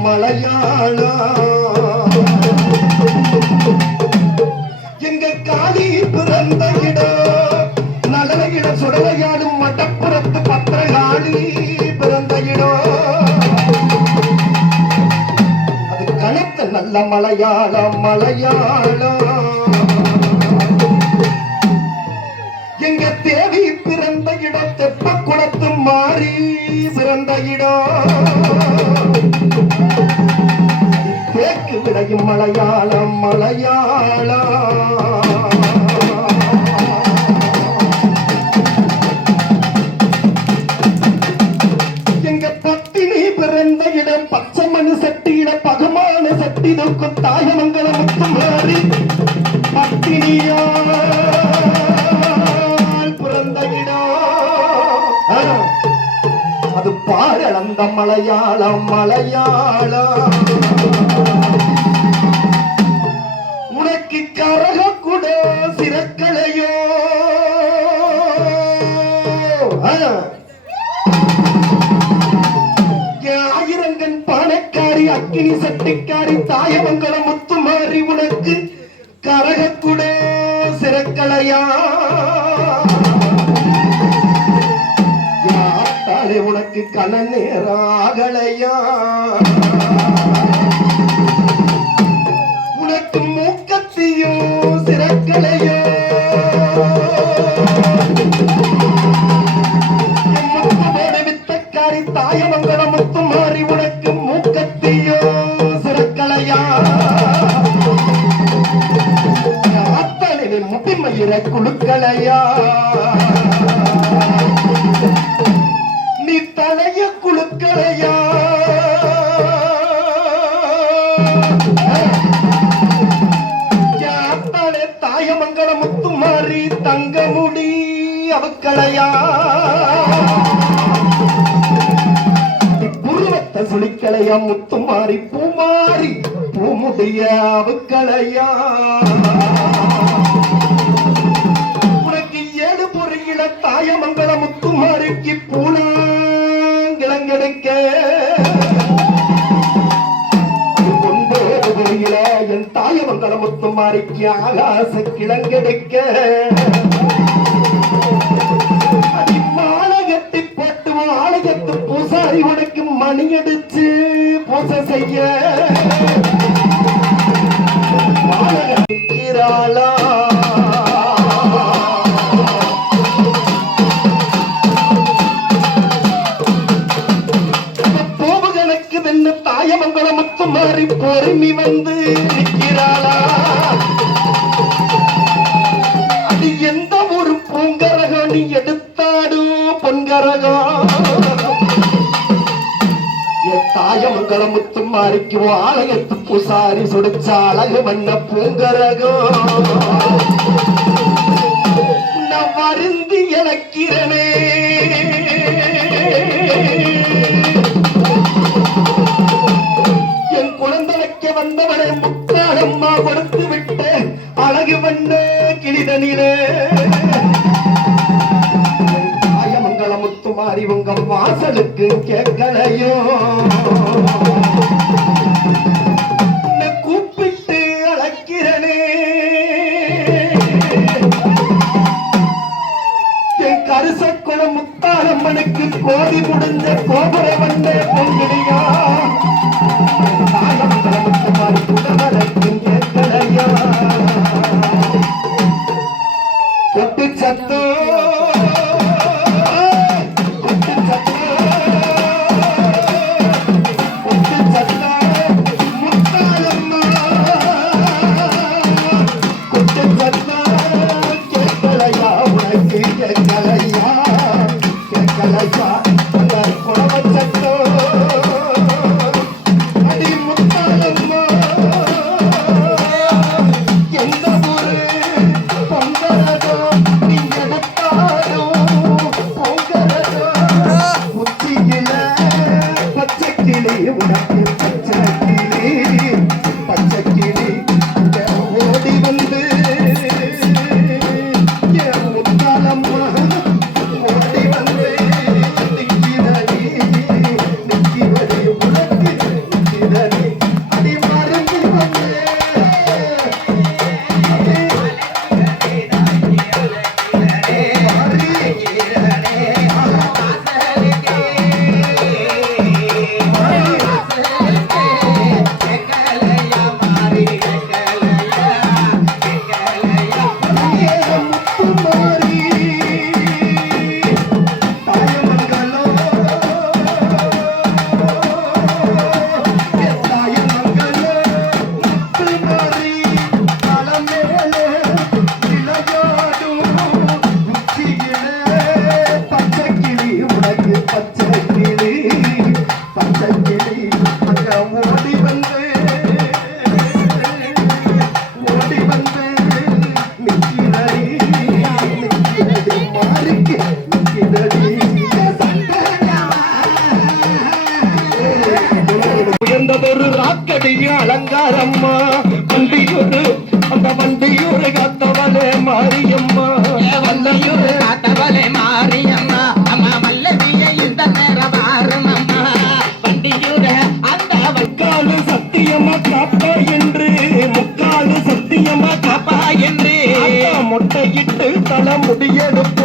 மலையாளம் எங்க காளி பிறந்த இடம் நகர இடம் சுடலையாடும் மட்டப்புறத்து பத்திரகாளி பிறந்த இடம் அது கணத்த நல்ல மலையாளம் எங்க தேவி பிறந்த இடம் தெப்ப குளத்து மாறி பிறந்த இடம் தேக்கு விடையும் மலையாளம் எங்க பத்தினி பிறந்த இடம் பச்சை மணி சட்டியிட பகமான சட்டி நோக்கும் தாயமங்கலம் மாறி பத்தினியா அது பாழந்த மலையாளம் உனக்கு கரக கூட சிறக்கலையோ ஆயிரங்கன் பானைக்காரி அக்கினி சட்டிக்காரி தாயமங்கலம் முத்துமாரி உனக்கு கரக கூட சிறக்கலையா உனக்கு கன நேராகலையா உனக்கு மூக்கத்தையும் சிறக்கலையோ வித்தக்காரி தாயமங்கலம் முத்துமாரி உனக்கு மூக்கத்தையும் சிறக்கலையா அத்தனை முட்டிமயிர குழுக்கலையா நீ தலைய குழுக்கலையா தாயமங்கலம் முத்துமாரி தங்கமுடி அவக்கலையா புருவத்தை சுழிக்கலையா முத்துமாரி பூமாரி பூமுடிய அவக்கலையா உனக்கு ஏழு பொறியில தாயமங்கலம் முத்துமாரிக்கு பூனாங்கிழங்கெடுக்க என் தாயமங்கலம் முத்துமாரிக்கு ஆகாச கிழங்கெடுக்க மாலகத்தை போட்டு ஆலயத்து பூசாரி உனக்கு மணி அடிச்சு பூசை செய்ய மாலகிறாளா தாயமங்கலம் முத்துமாரி பொறுமி வந்து நிற்கிறாளா அது எந்த ஒரு பூங்கரகம் நீ எடுத்தாடும் பொன்கரகம் என் தாயமங்கலம் முத்துமாரிக்கு ஆலயத்து பூசாரி சுடிச்ச அழகு வண்ண பூங்கரகம் நான் வருந்தி இழக்கிறனே வந்தவனை முத்தாரம்மா கொடுத்து விட்ட அழகு வண்ண கிளிதனிலே தாயமங்கலம் முத்துமாரி உங்க வாசலுக்கு கேட்கலையோ கூப்பிட்டு அழைக்கிறனே என் கருசக்குளம் முத்தாரம்மனுக்கு கோதி முடிஞ்ச கோபுர வண்ண பொங்கலியா கொட்டு சத்தோ முத்தாலம்மா கொட்டு சத்தோ கேட்கலையா உனக்கு கேட்கலையா குழவ சத்தோ எந்த ஒரு பொங்கலோ நீ எடுத்தாலும் யாரம்மா வண்டியூரு அந்த வண்டியூரு காத்தவளே மாரியம்மா வல்லையூர் காத்தவளே மாரியம்மா அம்மா வல்லவிய இந்த நேரம் வாரும் அம்மா வண்டியூர அந்த முக்காலு சத்தியமா காப்பா என்று முக்காலு சத்தியமா காப்பா என்று மொட்டையிட்டு தலை முடியெடுப்ப